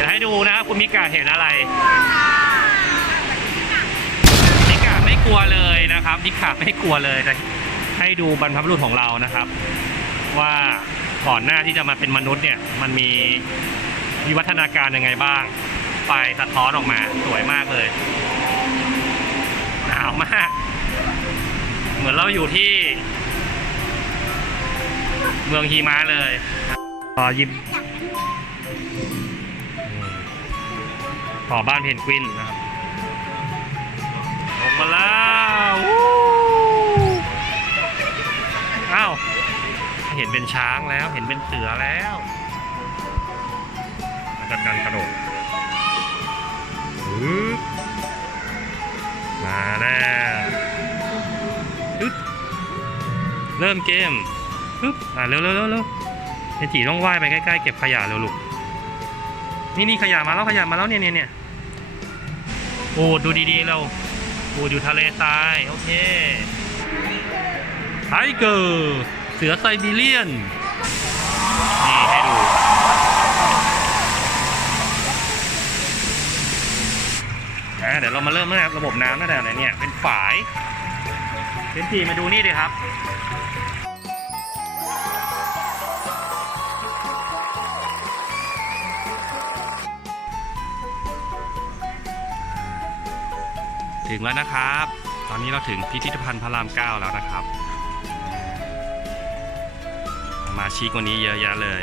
ดี๋ยวให้ดูนะครับคุณมิกาเห็นอะไรมิกาไม่กลัวเลยนะครับมิกาไม่กลัวเลยแต่ให้ดูบรรพบุรุษของเรานะครับ ว่าก่อนหน้าที่จะมาเป็นมนุษย์เนี่ยมันมีวิวัฒนาการยังไงบ้างไฟสะท้อนออกมาสวยมากเลยหนาวมาก เหมือนเราอยู่ที่ เมืองฮีมาเลยพอยิบ ต่อบ้านเพนกวินนะครับลงมาแล้วอ้าวเห็นเป็นช้างแล้วเห็นเป็นเสือแล้วมาจัดการกระโดดมาแล้วเริ่มเกมปึ๊บอ่าเร็วเร็วเร็วเร็วเจจีต้องว่ายไปใกล้ๆเก็บขยะเร็วลูกนี่นี่ขยะมาแล้วขยะมาแล้วเนี่ยเนี่ยเนี่ย อ้ดูดีๆเราโอ้อยู่ทะเลทราย โอเคไทเกอร์เสือไซบีเรียน นี่ ให้ดู เดี๋ยวเรามาเริ่มนะครับระบบน้ำตั้งแต่ไหนเนี่ย เป็นฝายเคนจีมาดูนี่ดิครับ ถึงแล้วนะครับ ตอนนี้เราถึงพิพิธภัณฑ์พระรามเก้าแล้วนะครับ มาชิกวันนี้เยอะแยะเลย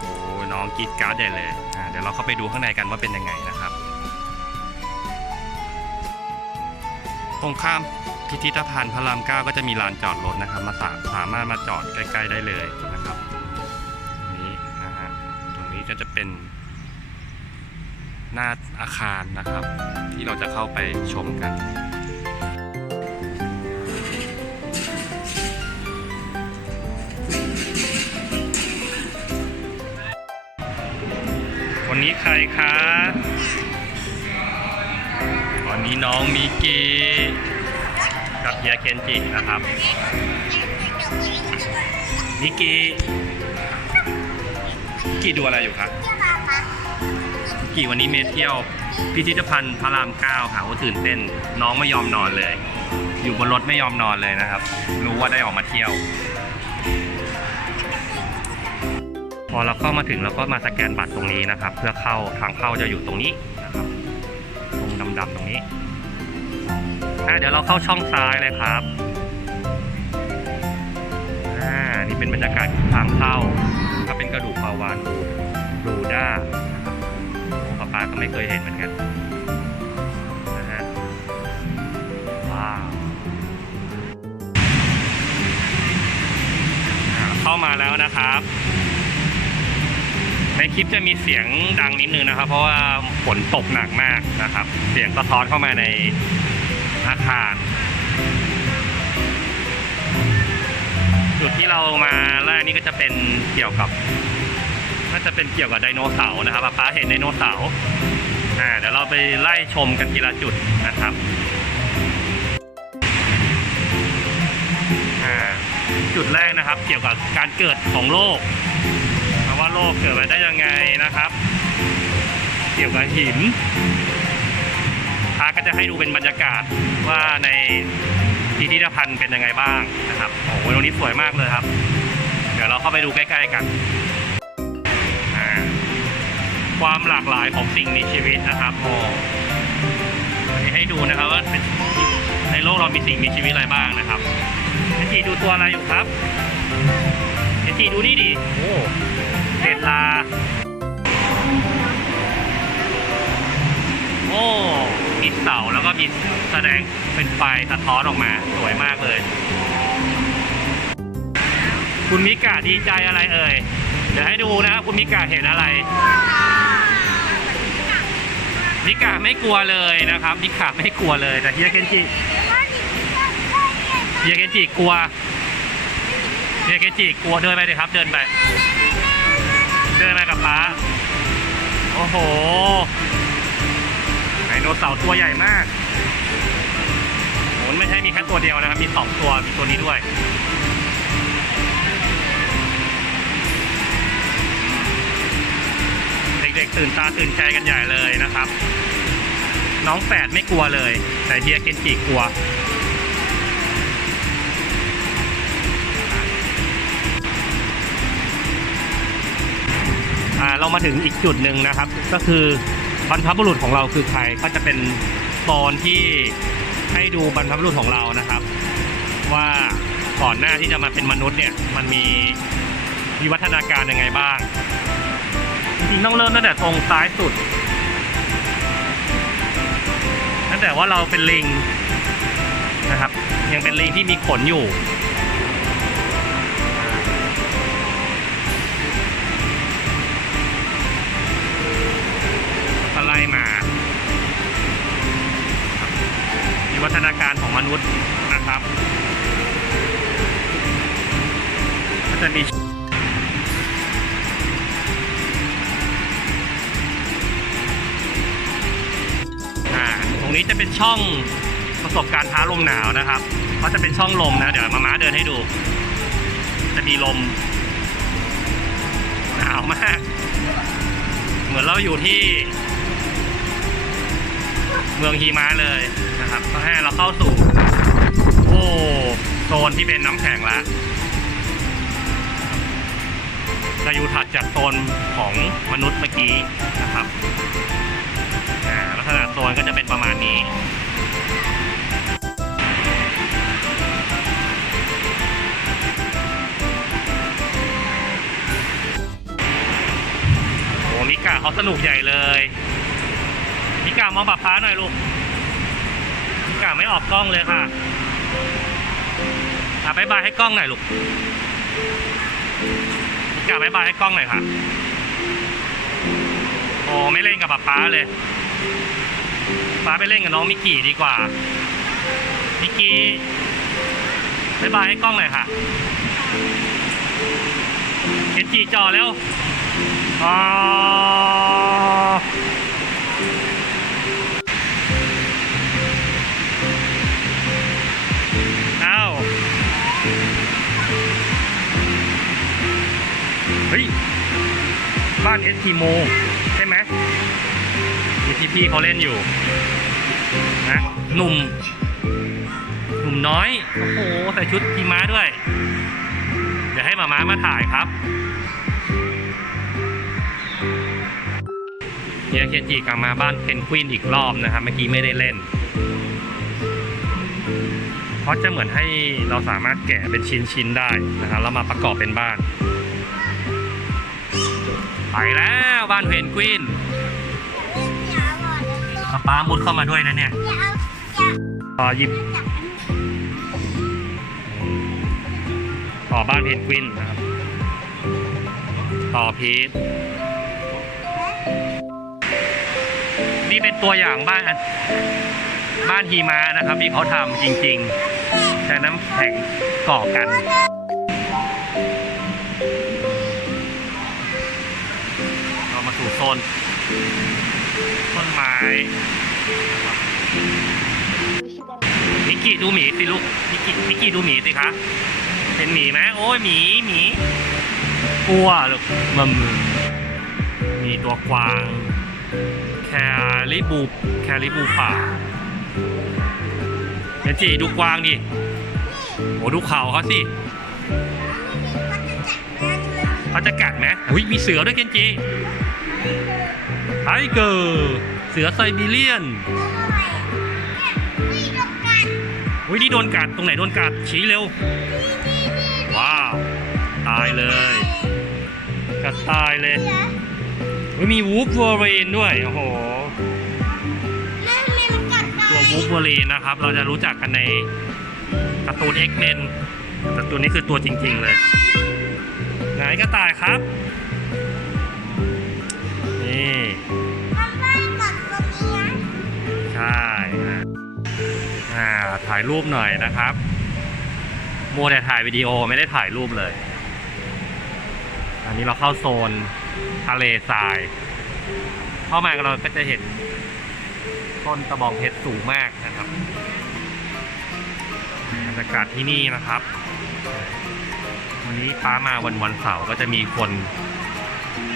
โอ้ยน้องกีดการ์ดใหญ่เลยเดี๋ยวเราเข้าไปดูข้างในกันว่าเป็นยังไงนะครับ ตรงข้ามพิพิธภัณฑ์พระรามเก้าก็จะมีลานจอดรถนะครับ มาสาสามารถมาจอดใกล้ ๆ ได้เลยนะครับ นี่นะฮะตรงนี้ก็จะเป็น หน้าอาคารนะครับ ที่เราจะเข้าไปชมกัน วันนี้ใครคะวันนี้น้องมิกกี้กับเฮียเคนจินะครับมิกกี้มิกกี้ดูอะไรอยู่ครับ กี่วันนี้เมเที่ยว พิพิธภัณฑ์พระรามเก้าค่ะว่าตื่นเต้น น้องไม่ยอมนอนเลย อยู่บนรถไม่ยอมนอนเลยนะครับ รู้ว่าได้ออกมาเที่ยว พอเราเข้ามาถึงเราก็มาสแกนบัตรตรงนี้นะครับ เพื่อเข้าทางเข้าจะอยู่ตรงนี้นะครับ ตรงดำๆตรงนี้เดี๋ยวเราเข้าช่องซ้ายเลยครับนี่เป็นบรรยากาศทางเข้า ถ้าเป็นกระดูกปลาวานดูด้าป้า ไม่เคยเห็นเหมือนกันนะฮะว้าวเข้ามาแล้วนะครับ ในคลิปจะมีเสียงดังนิดนึงนะครับ เพราะว่าฝนตกหนักมากนะครับ เสียงสะท้อนเข้ามาในอาคารจุดที่เรามาแรกนี่ก็จะเป็นเกี่ยวกับน่าจะเป็นเกี่ยวกับไดโนเสาร์นะครับป้าเห็นไดโนเสาร์ อ่าเดี๋ยวเราไปไล่ชมกันทีละจุดนะครับอ่าจุดแรกนะครับ เกี่ยวกับการเกิดของโลกว่าโลกเกิดมาได้ยังไงนะครับ เกี่ยวกับหินพาก็จะให้ดูเป็นบรรยากาศว่าในพิพิธภัณฑ์เป็นยังไงบ้างนะครับโอ้โหตรงนี้สวยมากเลยครับ เดี๋ยวเราเข้าไปดูใกล้ ๆ กัน ความหลากหลายของสิ่งมีชีวิตนะครับโอ้วันนี้ให้ดูนะครับว่าในโลกเรามีสิ่งมีชีวิตอะไรบ้างนะครับเอจีดูตัวอะไรอยู่ครับเอจีดูนี่ดิโอ้เห็ดลาโอ้มีเสาแล้วก็มีแสดงเป็นไฟสะท้อนออกมาสวยมากเลย คุณมิกาดีใจอะไรเอ่ย เดี๋ยวให้ดูนะครับคุณมิกาเห็นอะไร นิกะไม่กลัวเลยนะครับนิกะไม่กลัวเลยแต่เฮียเคนจิเฮียเคนจิกลัวเฮียเคนจิกลัวเดินไปเลยครับเดินไป เดินไปกับป้าโอ้โหไนโนเสาร์ตัวใหญ่มากมันไม่ใช่มีแค่ตัวเดียวนะครับ มีสองตัว มีตัวนี้ด้วยเด็กๆตื่นตาตื่นใจกันใหญ่เลยนะครับ น้องแฝดไม่กลัวเลย แต่เฮียเคนจิกลัว อ่าเรามาถึงอีกจุดหนึ่งนะครับ ก็คือบรรพบุรุษของเราคือใครก็จะเป็นตอนที่ให้ดูบรรพบุรุษของเรานะครับ ว่าก่อนหน้าที่จะมาเป็นมนุษย์เนี่ยมันมีวิวัฒนาการยังไงบ้างจริงต้องเริ่มตั้งแต่ตรงซ้ายสุด ตั้งแต่ว่าเราเป็นลิงนะครับ ยังเป็นลิงที่มีขนอยู่ก็ไล่มาวิวัฒนาการของมนุษย์นะครับ ก็จะมี นี้จะเป็นช่องประสบการณ์ท้าลมหนาวนะครับก็จะเป็นช่องลมนะ เดี๋ยวมาม้าเดินให้ดู จะมีลม หนาวมาก เหมือนเราอยู่ที่ เมืองฮีมาเลยนะครับก็ให้เราเข้าสู่ โอ้โซนที่เป็นน้ำแข็งแล้วจะอยู่ถัดจากโซนของมนุษย์เมื่อกี้นะครับ อ่าลักษณะโซนก็จะเป็นประมาณนี้โอ้มิกาเขาสนุกใหญ่เลยมิกามองปะพ้าหน่อยลูกมิกาไม่ออกกล้องเลยค่ะอะบายบายให้กล้องหน่อยลูกมิกาบายบายให้กล้องหน่อยค่ะโอ้ไม่เล่นกับปะพ้าเลย้าไปเล่นกับน้องมิกกี้ดีกว่า มิกกี้บายบายให้กล้องหน่อยค่ะเห็นจีจอแล้วอ๋ออ้าวเฮ้ย บ้านเอสทีโม ใช่ไหมมีที่พี่เขาเล่นอยู่ หนุ่ม หนุ่มน้อย โอ้โห ใส่ชุดทีม้าด้วย เดี๋ยวให้หมาม้ามาถ่ายครับเฮียเคนจิกลับมาบ้านเพนกวินอีกรอบนะครับ เมื่อกี้ไม่ได้เล่น เพราะจะเหมือนให้เราสามารถแกะเป็นชิ้นๆได้นะครับแล้วมาประกอบเป็นบ้าน ไปแล้วบ้านเพนกวินเอาป้ามุดเข้ามาด้วยนะเนี่ย ต่อหยิบ ต่อบ้านเพนกวินนะครับ ต่อพีทนี่เป็นตัวอย่างบ้านอันบ้านฮีมานะครับ ที่เขาทำจริงๆ แต่น้ำแข็งก่อกันเรามาสู่โซนต้นไม้ มิกกี้ดูหมีสิลูกมิกกี้มิกกี้ดูหมีสิคะเป็นหมีไหมโอ้ยหมีหมีกลัวลูกมันมีตัวกวาง แคริบูแคริบูป่าเดี๋ยวจีดูกวางดิโอ้ดูเขาเขาสิเขาจะกัดไหมอุ้ยมีเสือด้วยเคนจิไทเกอร์เสือไซบีเรียน อุ้ยนี่โดนกัดตรงไหนโดนกัดชี้เร็ว ว้าว ตายเลยกัดตายเลยอุ้ยมีวูฟวอร์เรนด้วย โอ้โหตัววูฟเวอรีนนะครับ เราจะรู้จักกันในการ์ตูน X-Men แต่ตัวนี้คือตัวจริง ๆ เลย ไหนกระต่ายครับ นี่ใช่นะ อ่าถ่ายรูปหน่อยนะครับโมวแต่ถ่ายวิดีโอไม่ได้ถ่ายรูปเลย อันนี้เราเข้าโซนทะเลทราย เข้ามาเราก็จะเห็น ต้นตะบองเพชรสูงมากนะครับบรรยากาศที่นี่นะครับ วันนี้ป้ามาวันวันเสาร์ก็จะมีคน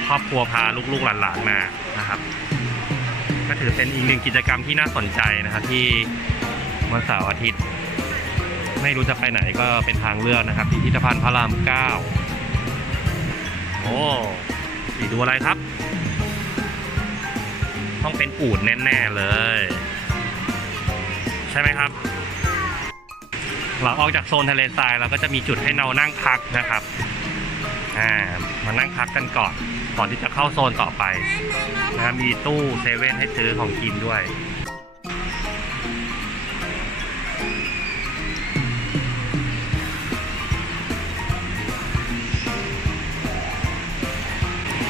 ครอบครัวพาลูกๆหลานๆมานะครับ ก็ถือเป็นอีกหนึ่งกิจกรรมที่น่าสนใจนะครับที่ วันเสาร์อาทิตย์ ไม่รู้จะไปไหนก็เป็นทางเลือกนะครับพิพิธภัณฑ์พระรามเก้าโอ้สีดูอะไรครับ ต้องเป็นอูดแน่ๆเลย ใช่ไหมครับหลังออกจากโซนทะเลทรายเราก็จะมีจุดให้เรานั่งพักนะครับอ่ามานั่งพักกันก่อนก่อนที่จะเข้าโซนต่อไปนะครับมีตู้เซเว่นให้ซื้อของกินด้วย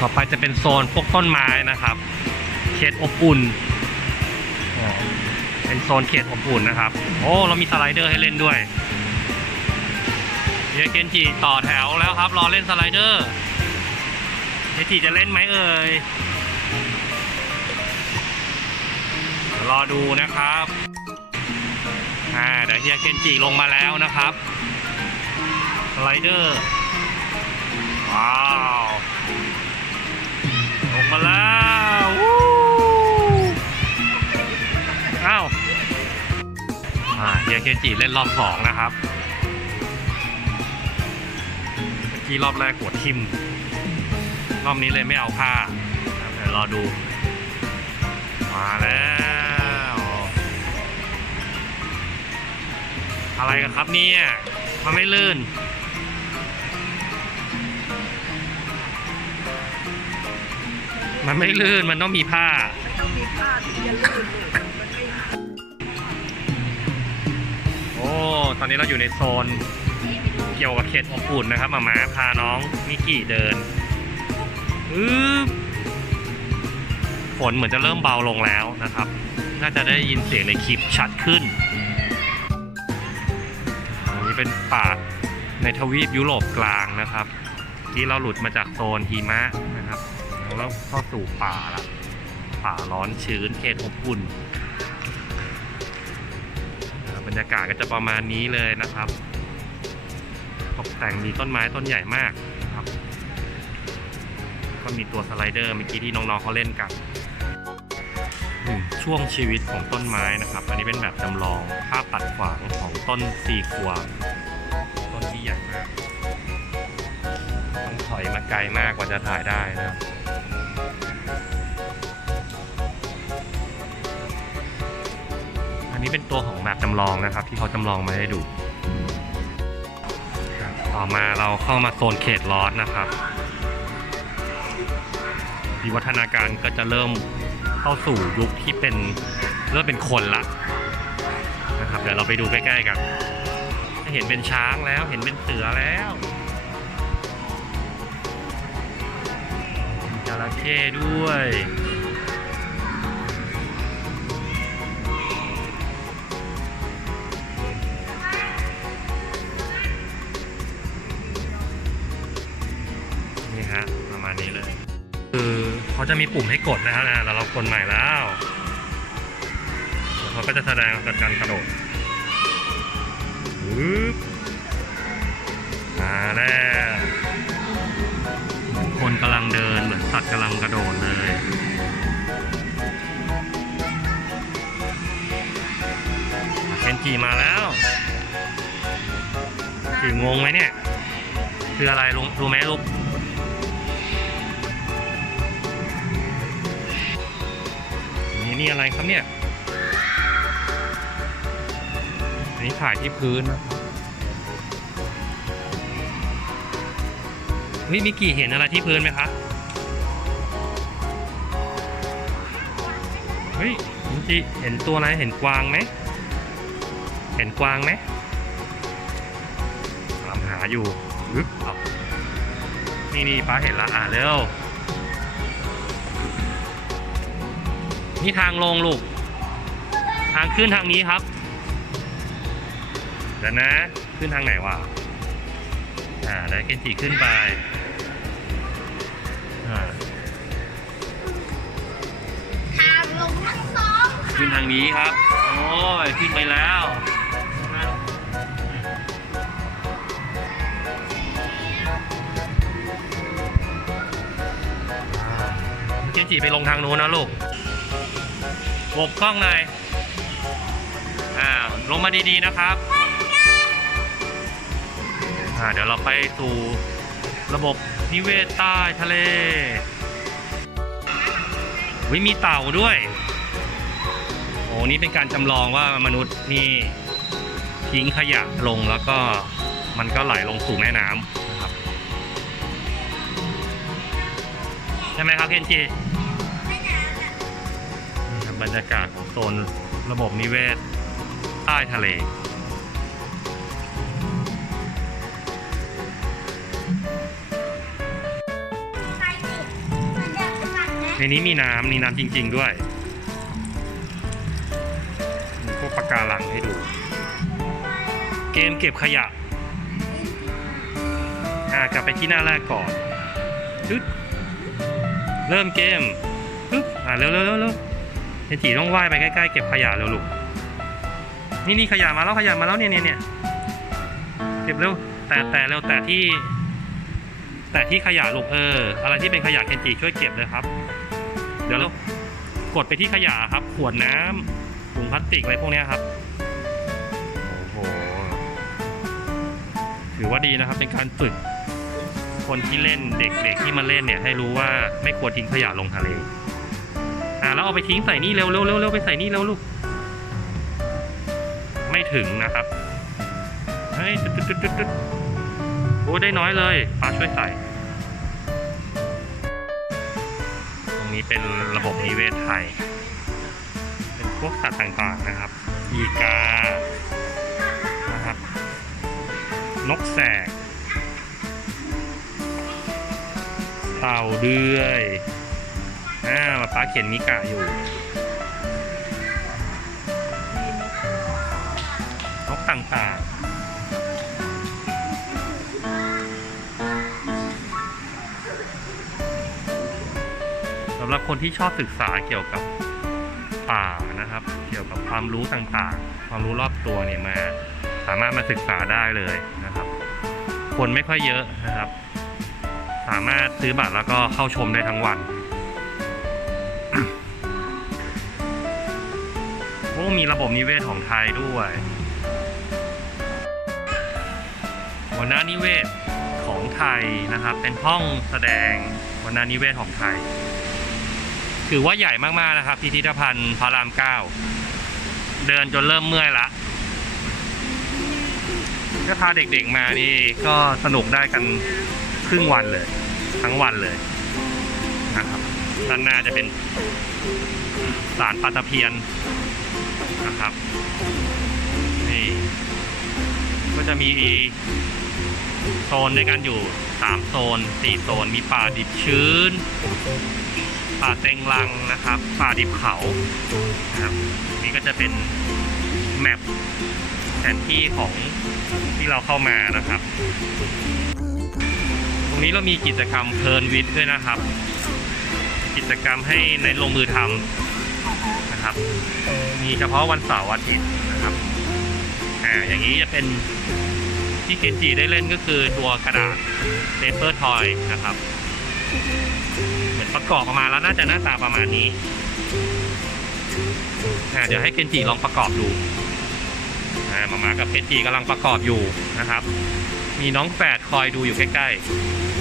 ต่อไปจะเป็นโซนพวกต้นไม้นะครับ เขตอบอุ่น เป็นโซนเขตอบอุ่นนะครับ โอ้ เรามีสไลเดอร์ให้เล่นด้วยเฮียเกนจิต่อแถวแล้วครับ รอเล่นสไลเดอร์เฮียจิจะเล่นไหมเอ่ย รอดูนะครับ อ่า เดี๋ยวเฮียเกนจิลงมาแล้วนะครับ สไลเดอร์ ว้าว มาแล้วอ้าวอ่าเฮียเกจิเล่นรอบสองนะครับเมื่อกี้รอบแรกหัวทิมรอบนี้เลยไม่เอาผ้านะครับเดี๋ยวรอดู มาแล้ว อะไรกันครับเนี่ย มันไม่ลื่น มันไม่ลื่นมันต้องมีผ้า ต้องมีผ้าถึงจะลื่นเลยมันไม่โอ้ตอนนี้เราอยู่ในโซนเกี่ยวกับเขตอบอุ่นนะครับมามาพาน้องมิกกี้เดินอึ๊บฝนเหมือนจะเริ่มเบาลงแล้วนะครับ น่าจะได้ยินเสียงในคลิปชัดขึ้นอันนี้เป็นป่าในทวีปยุโรปกลางนะครับ ที่เราหลุดมาจากโซนหิมะ นะครับแล้วเข้าสู่ป่าละป่าร้อนชื้นเขตอบอุ่นอาบรรยากาศก็จะประมาณนี้เลยนะครับ ตกแต่งมีต้นไม้ต้นใหญ่มากนะครับ ก็มีตัวสไลเดอร์เมื่อกี้ที่น้องๆเขาเล่นกันช่วงชีวิตของต้นไม้นะครับ อันนี้เป็นแบบจำลองภาพปัดขวางของต้นซีกัวต้นที่ใหญ่มาก ต้องถอยมาไกลมากกว่าจะถ่ายได้นะครับ นี้เป็นตัวของแบบจำลองนะครับ ที่เขาจำลองมาให้ดู ต่อมาเราเข้ามาโซนเขตร้อนนะครับวิวัฒนาการก็จะเริ่มเข้าสู่ยุคที่เป็นเริ่มเป็นคนละนะครับเดี๋ยวเราไปดูใกล้ๆกันเห็นเป็นช้างแล้วเห็นเป็นเสือแล้วจระเข้ด้วย คือเขาจะมีปุ่มให้กดนะฮะนะแล้วเรากดใหม่แล้วแล้วเขาก็จะแสดงการกระโดดปึ๊บมาแล้วคนกำลังเดินเหมือนสัตว์กำลังกระโดดเลยเคนจีมาแล้วจีงงไหมเนี่ย คืออะไรลุงรู้ไหมลูก นี่อะไรครับเนี่ย อันนี้ถ่ายที่พื้นนะเฮ้ยมิกกี้เห็นอะไรที่พื้นไหมคะเฮ้ยมิกกี้เห็นตัวอะไรเห็นกวางไหม เห็นกวางไหมตามหาอยู่อึ๊บเอนี่นี่ป้าเห็นละอ่าเร็ว นี่ทางลงลูก ทางขึ้นทางนี้ครับเดี๋ยวนะ ขึ้นทางไหนวะ อ่าแล้วเกนจิขึ้นไป อ่า ทางลงทั้งสองขึ้นทางนี้ครับ โอ้ย ขึ้นไปแล้วเจนจีไปลงทางนู้นนะลูก บกล้องหน่อยอ่าลงมาดีๆนะครับอ่าเดี๋ยวเราไปสู่ระบบนิเวศใต้ทะเลวิมีเต่าด้วยโอ้นี่เป็นการจำลองว่ามนุษย์นี่ทิ้งขยะลงแล้วก็มันก็ไหลลงสู่แม่น้ำนะครับใช่ไหมครับเคนจี บรรยากาศของโซนระบบนิเวศใต้ทะเล ในนี้มีน้ำมีน้ำจริง ๆ ด้วยมีพวกปะการังให้ดู เกมเก็บขยะอ่ากลับไปที่หน้าแรกก่อนดึดเริ่มเกมปึ๊บอ่าเร็วเร็วเร็ว เร็วเจนจีต้องว่ายไปใกล้ๆเก็บขยะเร็วลูกนี่นี่ขยะมาแล้วขยะมาแล้วเนี่ยเนี่ยเนี่ยเก็บเร็วแต่แต่เร็วแต่ที่ แต่ที่ขยะลูกเออ อะไรที่เป็นขยะเคนจิช่วยเก็บเลยครับ เดี๋ยวเรากดไปที่ขยะครับ ขวดน้ำถุงพลาสติกอะไรพวกนี้ครับโอ้โหถือว่าดีนะครับเป็นการฝึกคนที่เล่นเด็กๆที่มาเล่นเนี่ยให้รู้ว่าไม่ควรทิ้งขยะลงทะเล แล้วเอาไปทิ้งใส่นี่เร็วเร็วเร็วเร็วไปใส่นี่เร็วลูก ไม่ถึงนะครับ เฮ้ยตึ๊ดตึ๊ดตึ๊ดตึ๊ดตึ๊ดโอ้ได้น้อยเลยป้าช่วยใส่ ตรงนี้เป็นระบบนิเวศไทย เป็นพวกสัตว์ต่างๆนะครับ อีกา นะครับ นกแสก เต่าเดือย อ่ามาป้าเขียนมิกะอยู่นกต่างๆสำหรับคนที่ชอบศึกษาเกี่ยวกับป่านะครับ เกี่ยวกับความรู้ต่างๆ ความรู้รอบตัวเนี่ยมาสามารถมาศึกษาได้เลยนะครับ คนไม่ค่อยเยอะนะครับ สามารถซื้อบัตรแล้วก็เข้าชมได้ทั้งวัน อ้มีระบบนิเวศของไทยด้วยวรรณนิเวศของไทยนะครับ เป็นห้องแสดงวรรณนิเวศของไทย ถือว่าใหญ่มากๆนะครับ พิพิธภัณฑ์พระรามเก้าเดินจนเริ่มเมื่อยละถ้าพาเด็กๆมานี่ก็สนุกได้กันครึ่งวันเลย ทั้งวันเลยนะครับด้านหน้าจะเป็นสารปลาตะเพียน นะครับ นี่ ก็จะมีโซนในการอยู่3โซน4โซน มีป่าดิบชื้น ป่าเต็งรังนะครับ ป่าดิบเขานะครับนี่ก็จะเป็นแมปแผนที่ของที่เราเข้ามานะครับ ตรงนี้เรามีกิจกรรมเพลินวิทย์ด้วยนะครับ กิจกรรมให้ในลงมือทำ นะครับมีเฉพาะวันเสาร์อาทิตย์นะครับอ่าอย่างนี้จะเป็นที่เคนจิได้เล่นก็คือตัวกระดาษเปเปอร์ทอยนะครับเหมือนประกอบออกมาแล้วน่าจะหน้าตาประมาณนี้เดี๋ยวให้เคนจิลองประกอบดูมามากับเคนจิกำลังประกอบอยู่นะครับ มีน้องแฝดคอยดูอยู่ใกล้ๆ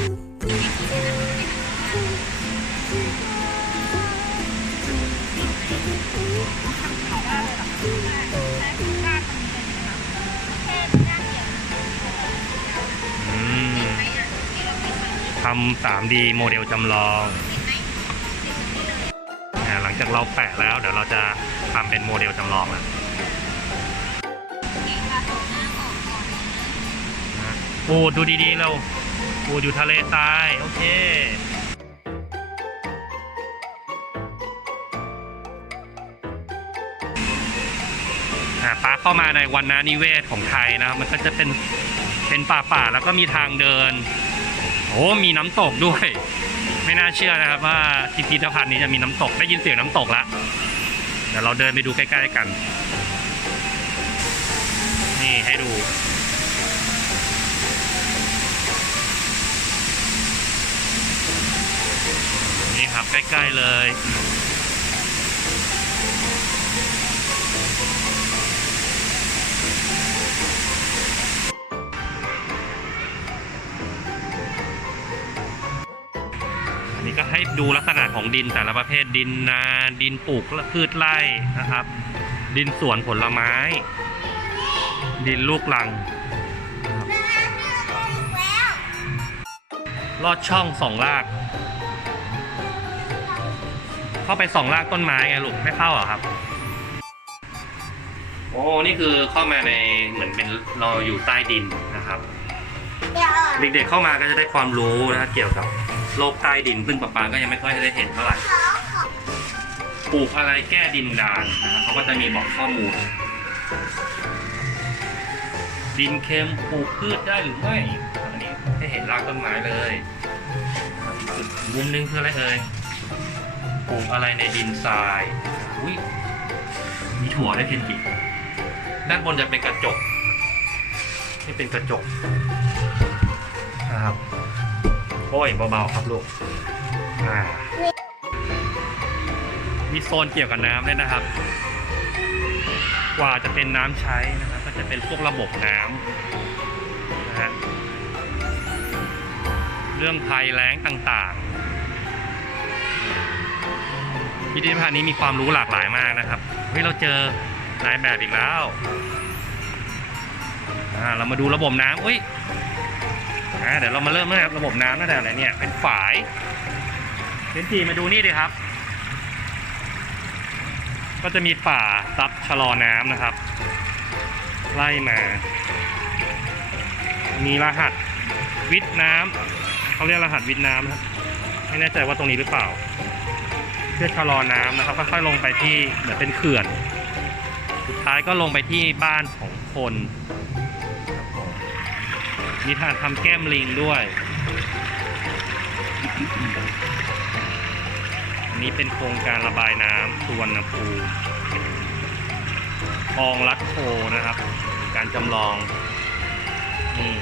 ทำ 3D โมเดลจำลองหลังจากเราแปะแล้วเดี๋ยวเราจะทำเป็นโมเดลจำลองแล้วนะโอ้ดูดีๆเราโอ้อยู่ทะเลทราย โอเคป้าเข้ามาในวันนานิเวศของไทยนะครับ มันก็จะเป็นเป็นป่าป่าๆแล้วก็มีทางเดิน โอ้มีน้ำตกด้วย ไม่น่าเชื่อนะครับว่าพิพิธภัณฑ์นี้จะมีน้ำตกได้ยินเสียงน้ำตกแล้วเดี๋ยวเราเดินไปดูใกล้ๆกัน นี่ให้ดูนี่ครับใกล้ๆเลย ดูลักษณะของดินแต่ละประเภทดินนาดินปลูกพืชไร่นะครับ ดินสวนผลไม้ ดินลูกลังแล้วลอดช่องสองลาก เข้าไปสองลากต้นไม้ไงลูกไม่เข้าเหรอครับ โอ้นี่คือเข้ามาในเหมือนเป็นเราอยู่ใต้ดินนะครับ เดี๋ยวเด็กๆเข้ามาก็จะได้ความรู้นะเกี่ยวกับ โลกใต้ดินซึ่งป๊าป๊าก็ยังไม่ค่อยได้เห็นเท่าไหร่ปลูกอะไรแก้ดินดานนะครับเขาก็จะมีบอกข้อมูล ดินเค็มปลูกพืชได้หรือไม่อันนี้ให้เห็นรากต้นไม้เลยมุมหนึงคืออะไรเอ่ยปลูกอะไรในดินทรายอุ้ยมีถั่วได้วยเคนจิด้านบนจะเป็นกระจกนี่เป็นกระจกนะครับ โอ้ยเบาๆครับลูกมีโซนเกี่ยวกับน้ำด้วยนะครับ กว่าจะเป็นน้ำใช้นะครับ ก็จะเป็นพวกระบบน้ำนะฮะเรื่องภัยแล้งต่างๆพิพิธภัณฑ์นี้มีความรู้หลากหลายมากนะครับเฮ้ยเราเจอนายแบบอีกแล้วอ่าเรามาดูระบบน้ำอุ้ย อ่าเดี๋ยวเรามาเริ่มเริ่มระบบน้ำตั้งแต่ไหนเนี่ย เป็นฝายเป็นจีมาดูนี่ดิครับ ก็จะมีฝ่าซับชะลอน้ำนะครับ ไล่มา มีรหัสวิทน้ำเขาเรียกรหัสวิทน้ำนะครับไม่แน่ใจว่าตรงนี้หรือเปล่าเพื่อชะลอน้ำนะครับค่อยๆลงไปที่เหมือนเป็นเขื่อน สุดท้ายก็ลงไปที่บ้านของคน มีทางทำแก้มลิงด้วย อันนี้เป็นโครงการระบายน้ำสุวรรณภูมิคลองลัดโพนะครับ การจำลองนี่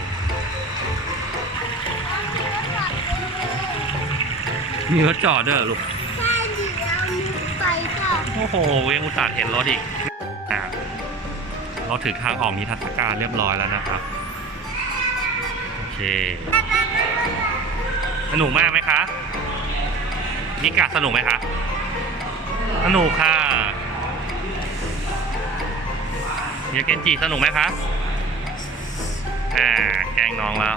มีรถจอดด้วยเหรอลูกใช่ดิเรามีไปก่อนโอ้โหยังอุตส่าห์เห็นรถอีกอะเราถึงทางออกนิทรรศการเรียบร้อยแล้วนะครับโอเค สนุกมากไหมคะมิกาสนุกไหมคะ สนุกค่ะเฮียเกนจิสนุกไหมคะ อ่า แกงน้องแล้ว